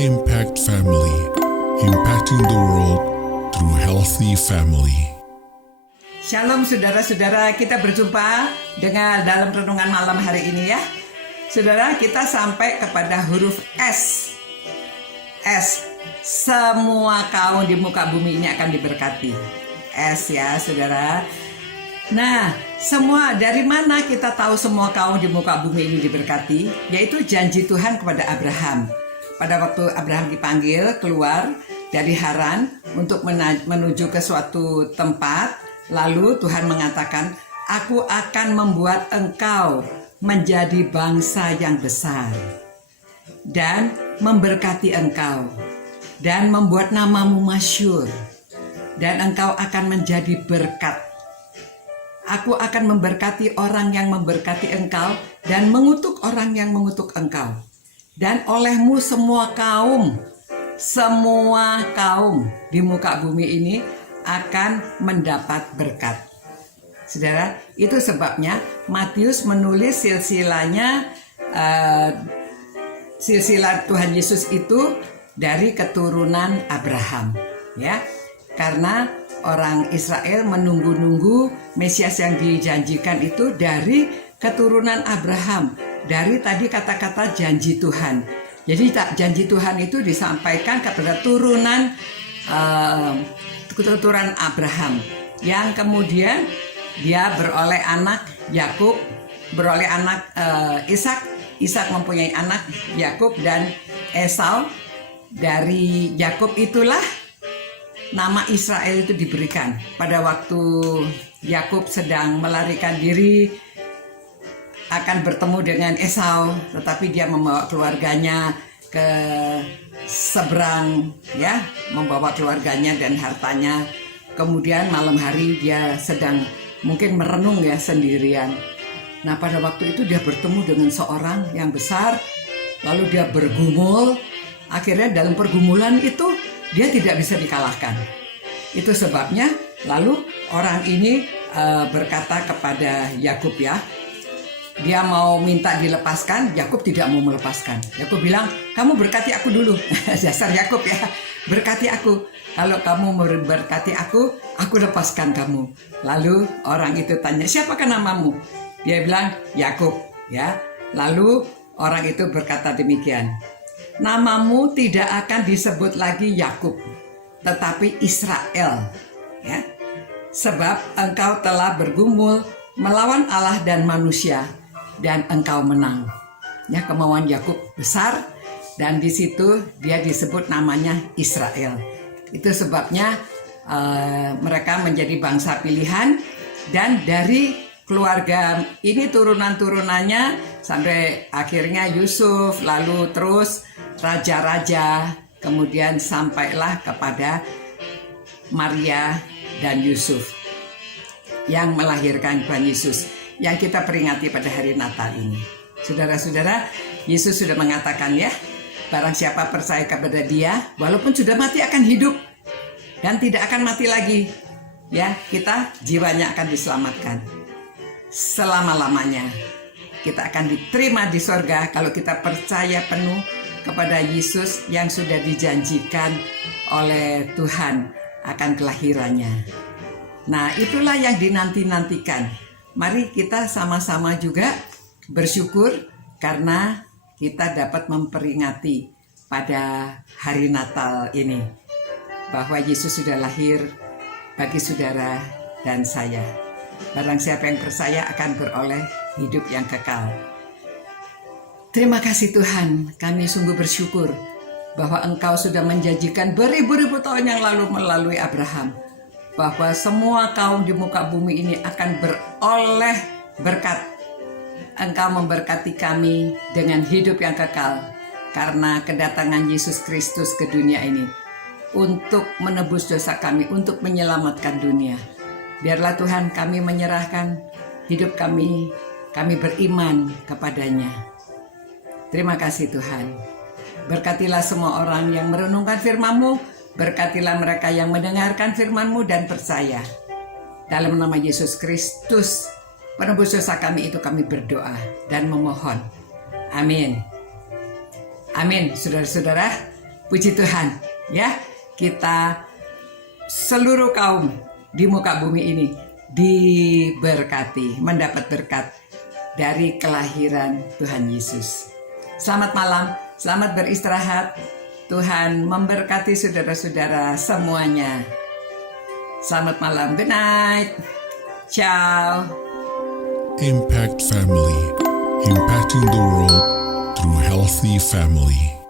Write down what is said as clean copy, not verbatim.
Impact Family, impacting the world through healthy family. Shalom saudara-saudara, kita berjumpa dengan dalam renungan malam hari ini ya. Saudara, kita sampai kepada huruf S. S, semua kaum di muka bumi ini akan diberkati. S ya saudara. Nah, semua dari mana kita tahu semua kaum di muka bumi ini diberkati? Yaitu janji Tuhan kepada Abraham. Pada waktu Abraham dipanggil keluar dari Haran untuk menuju ke suatu tempat, lalu Tuhan mengatakan, "Aku akan membuat engkau menjadi bangsa yang besar dan memberkati engkau dan membuat namamu masyhur dan engkau akan menjadi berkat. Aku akan memberkati orang yang memberkati engkau dan mengutuk orang yang mengutuk engkau. Dan olehmu semua kaum di muka bumi ini akan mendapat berkat." Saudara, itu sebabnya Matius menulis silsilah Tuhan Yesus itu dari keturunan Abraham, ya. Karena orang Israel menunggu-nunggu Mesias yang dijanjikan itu dari keturunan Abraham. Dari tadi kata-kata janji Tuhan. Jadi janji Tuhan itu disampaikan kepada keturunan Abraham, yang kemudian dia beroleh anak Yakub, beroleh anak Ishak. Ishak mempunyai anak Yakub dan Esau. Dari Yakub itulah nama Israel itu diberikan. Pada waktu Yakub sedang melarikan diri akan bertemu dengan Esau, tetapi dia membawa keluarganya ke seberang, ya, membawa keluarganya dan hartanya. Kemudian malam hari dia sedang mungkin merenung ya sendirian. Nah, pada waktu itu dia bertemu dengan seorang yang besar, lalu dia bergumul. Akhirnya dalam pergumulan itu dia tidak bisa dikalahkan. Itu sebabnya lalu orang ini berkata kepada Yakub, ya, dia mau minta dilepaskan. Yakub tidak mau melepaskan. Yakub bilang, "Kamu berkati aku dulu." Dasar Yakub ya, berkati aku. Kalau kamu berkati aku lepaskan kamu. Lalu orang itu tanya, "Siapakah namamu?" Dia bilang, "Yakub." Ya. Lalu orang itu berkata demikian, "Namamu tidak akan disebut lagi Yakub, tetapi Israel. Ya. Sebab engkau telah bergumul melawan Allah dan manusia, dan engkau menang." Ya, kemauan Yakub besar, dan di situ dia disebut namanya Israel. Itu sebabnya mereka menjadi bangsa pilihan, dan dari keluarga ini turunan-turunannya sampai akhirnya Yusuf, lalu terus raja-raja, kemudian sampailah kepada Maria dan Yusuf yang melahirkan Tuhan Yesus yang kita peringati pada hari Natal ini. Saudara-saudara, Yesus sudah mengatakan, ya, barang siapa percaya kepada Dia, walaupun sudah mati akan hidup dan tidak akan mati lagi. Ya, kita jiwanya akan diselamatkan selama-lamanya. Kita akan diterima di sorga kalau kita percaya penuh kepada Yesus yang sudah dijanjikan oleh Tuhan akan kelahirannya. Nah, itulah yang dinanti-nantikan. Mari kita sama-sama juga bersyukur karena kita dapat memperingati pada hari Natal ini bahwa Yesus sudah lahir bagi saudara dan saya. Barang siapa yang percaya akan beroleh hidup yang kekal. Terima kasih Tuhan, kami sungguh bersyukur bahwa Engkau sudah menjanjikan beribu-ribu tahun yang lalu melalui Abraham bahwa semua kaum di muka bumi ini akan beroleh berkat. Engkau memberkati kami dengan hidup yang kekal karena kedatangan Yesus Kristus ke dunia ini untuk menebus dosa kami, untuk menyelamatkan dunia. Biarlah Tuhan kami menyerahkan hidup kami beriman kepadanya. Terima kasih Tuhan. Berkatilah semua orang yang merenungkan firman-Mu, berkatilah mereka yang mendengarkan firman-Mu dan percaya. Dalam nama Yesus Kristus, penebus dosa kami itu kami berdoa dan memohon. Amin. Amin, saudara-saudara. Puji Tuhan, ya. Kita seluruh kaum di muka bumi ini diberkati, mendapat berkat dari kelahiran Tuhan Yesus. Selamat malam, selamat beristirahat. Tuhan memberkati saudara-saudara semuanya. Selamat malam, good night. Ciao. Impact Family, impacting the world through healthy family.